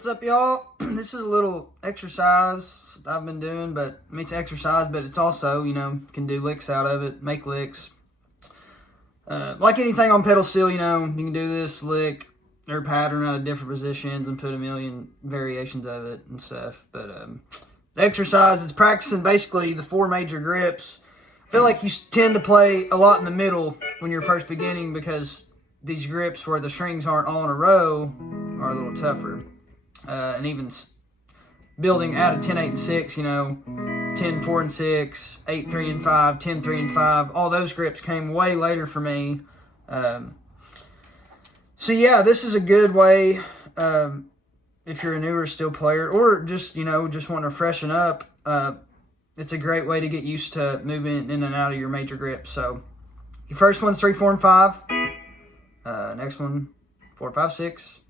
What's up, y'all? This is a little exercise I've been doing, but I mean, it's exercise, but it's also, you know, can do licks out of it, make licks. Like anything on pedal steel, you know, you can do this lick or pattern out of different positions and put a million variations of it and stuff. But the exercise is practicing basically the 4 major grips. I feel like you tend to play a lot in the middle when you're first beginning because these grips where the strings aren't all in a row are a little tougher. And even building out of 10, 8, and 6, you know, 10, 4, and 6, 8, 3, and 5, 10, 3, and 5, all those grips came way later for me. So yeah, this is a good way if you're a newer steel player or just, you know, just want to freshen up. It's a great way to get used to moving in and out of your major grips. So your first one's 3, 4, and 5. Next one, 4, 5, 6.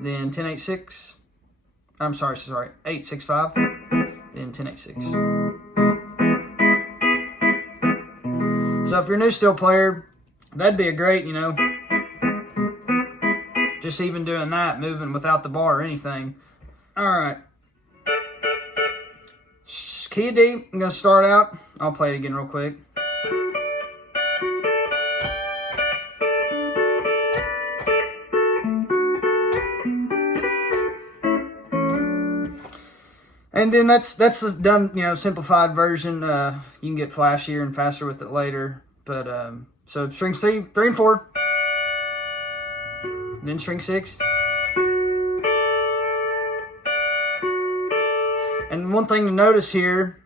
Then 10, 8, 6. I'm sorry, 8, 6, 5. Then 10, 8, 6. So if you're a new steel player, that'd be a great, you know, just even doing that, moving without the bar or anything. All right. Key of D, I'm going to start out. I'll play it again real quick. And then that's the done, you know, simplified version. You can get flashier and faster with it later. But so string 3, 3, and 4. Then string 6. And one thing to notice here,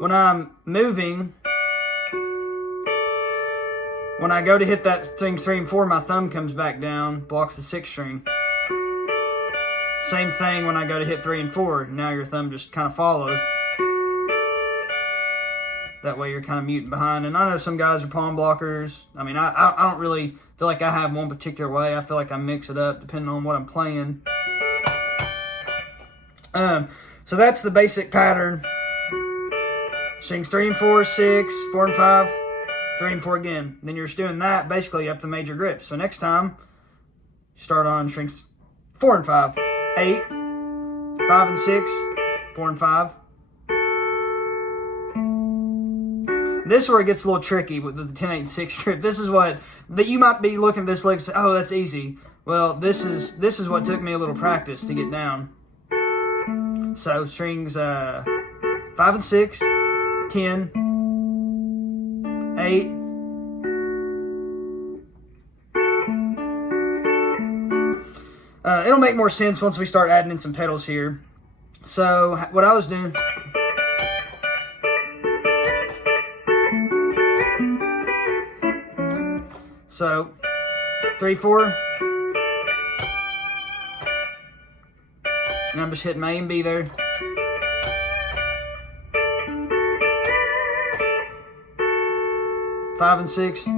when I'm moving, when I go to hit that string 3 and 4, my thumb comes back down, blocks the 6th string. Same thing when I go to hit 3 and 4. Now your thumb just kind of follows. That way you're kind of muting behind. And I know some guys are palm blockers. I mean, I don't really feel like I have one particular way. I feel like I mix it up depending on what I'm playing. So that's the basic pattern. Strings 3 and 4, 6, 4 and 5, 3 and 4 again. Then you're just doing that basically up the major grips. So next time, start on strings 4 and 5. 8, 5 and 6, 4 and 5. This is where it gets a little tricky with the 10, 8, and 6 grip. This is what that you might be looking at this lick and say, oh, that's easy. Well, this is what took me a little practice to get down. So strings 5 and 6, 10, 8. It'll make more sense once we start adding in some pedals here. So what I was doing, so 3, 4, and I'm just hitting my A and B there. Five and 6.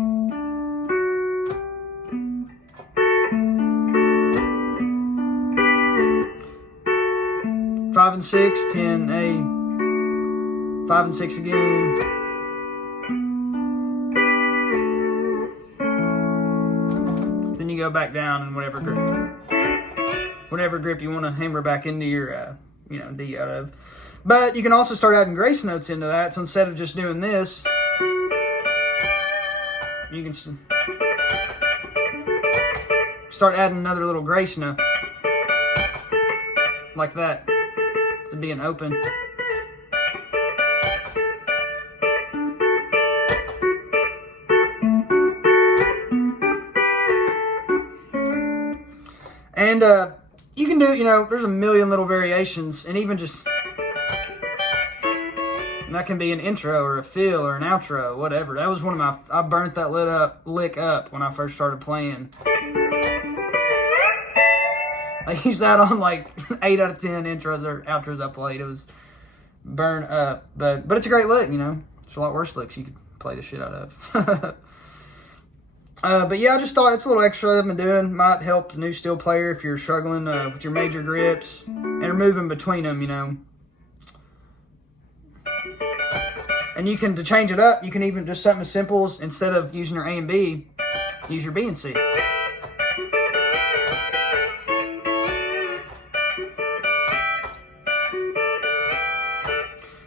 5 and 6, 10, A, 5 and 6 again. Then you go back down in whatever grip you want to hammer back into your, you know, D out of. But you can also start adding grace notes into that. So instead of just doing this, you can start adding another little grace note like that. To being open. And you can do, you know, there's a million little variations, and even just that can be an intro or a fill or an outro, whatever. That was one of my, I burnt that lick up when I first started playing. I used that on like 8 out of 10 intros or outros I played. It was burn up, but it's a great lick, you know. There's a lot worse licks you could play the shit out of. But yeah, I just thought it's a little extra I've been doing. Might help the new steel player if you're struggling with your major grips and are moving between them, you know. And you can, to change it up, you can even just something as simple as, instead of using your A and B, use your B and C.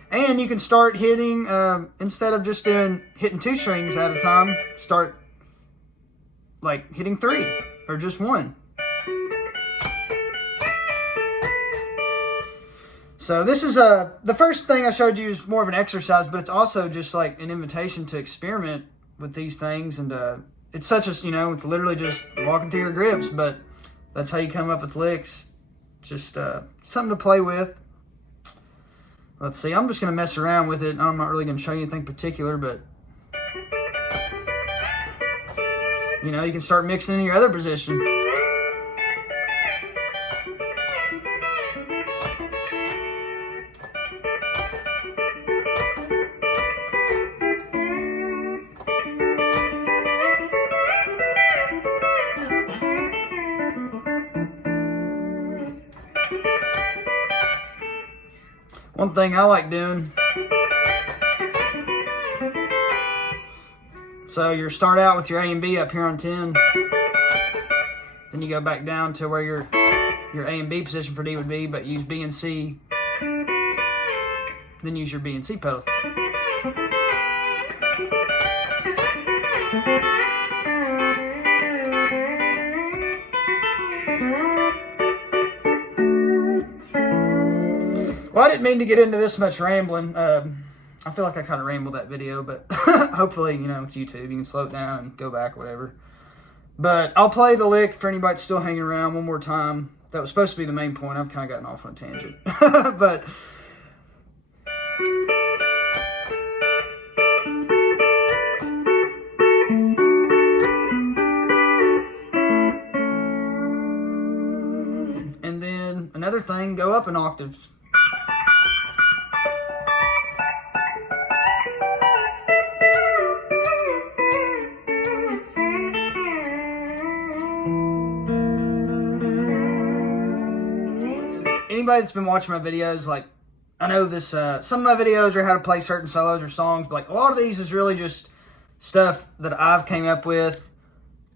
And you can start hitting, instead of just hitting 2 strings at a time, start like hitting 3 or just 1. So this is the first thing I showed you is more of an exercise, but it's also just like an invitation to experiment with these things. And it's such a, it's literally just walking through your grips, but that's how you come up with licks. Just something to play with. Let's see, I'm just going to mess around with it. I'm not really going to show you anything particular, but you can start mixing in your other position. One thing I like doing, so you start out with your A and B up here on 10, then you go back down to where your A and B position for D would be, but use B and C, then use your B and C pedal. Well, I didn't mean to get into this much rambling. I feel like I kind of rambled that video, but hopefully, it's YouTube. You can slow it down and go back, whatever. But I'll play the lick for anybody that's still hanging around one more time. That was supposed to be the main point. I've kind of gotten off on a tangent. But and then another thing, go up an octave. Anybody that's been watching my videos, like, I know this, some of my videos are how to play certain solos or songs, but like a lot of these is really just stuff that I've came up with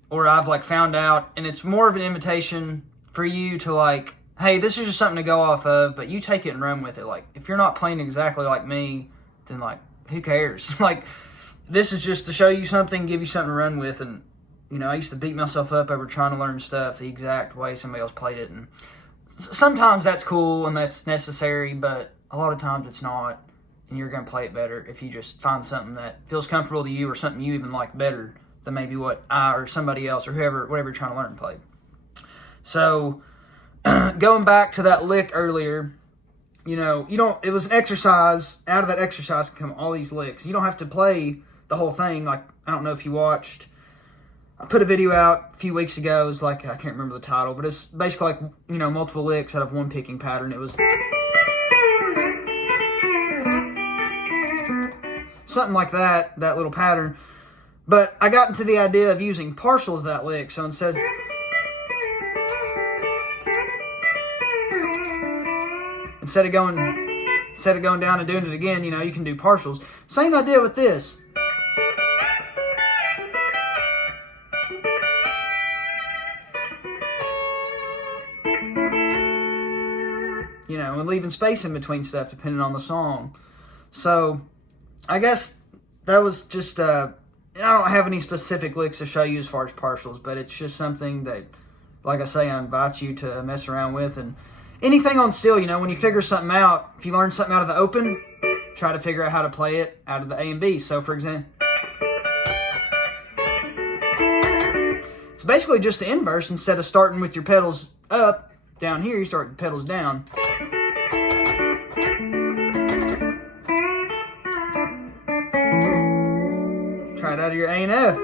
or I've like found out, and it's more of an invitation for you to like, hey, this is just something to go off of, but you take it and run with it. Like, if you're not playing exactly like me, then like, who cares? Like, this is just to show you something, give you something to run with. And I used to beat myself up over trying to learn stuff the exact way somebody else played it, and sometimes that's cool and that's necessary, but a lot of times it's not, and you're going to play it better if you just find something that feels comfortable to you or something you even like better than maybe what I or somebody else or whatever you're trying to learn play. So going back to that lick earlier, it was an exercise. Out of that exercise can come all these licks. You don't have to play the whole thing. Like, I don't know if you watched, I put a video out a few weeks ago. It was like, I can't remember the title, but it's basically like, multiple licks out of one picking pattern. It was something like that little pattern. But I got into the idea of using partials of that lick. So instead of going down and doing it again, you can do partials. Same idea with this. And leaving space in between stuff depending on the song. So I guess that was just, I don't have any specific licks to show you as far as partials, but it's just something that, like I say, I invite you to mess around with. And anything on steel, when you figure something out, if you learn something out of the open, try to figure out how to play it out of the A and B. So for example, it's basically just the inverse. Instead of starting with your pedals up, down here, you start with the pedals down. Try it out of your A and F.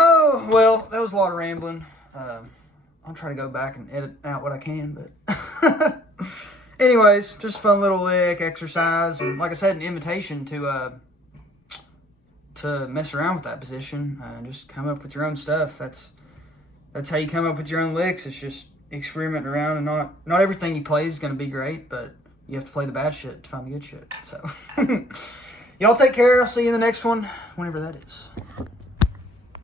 Oh, well, that was a lot of rambling. I'll try to go back and edit out what I can, but anyways, just a fun little lick exercise, and like I said, an invitation to mess around with that position and just come up with your own stuff. That's that's how you come up with your own licks. It's just experimenting around, and not everything you play is going to be great, but you have to play the bad shit to find the good shit. So, y'all take care. I'll see you in the next one, whenever that is.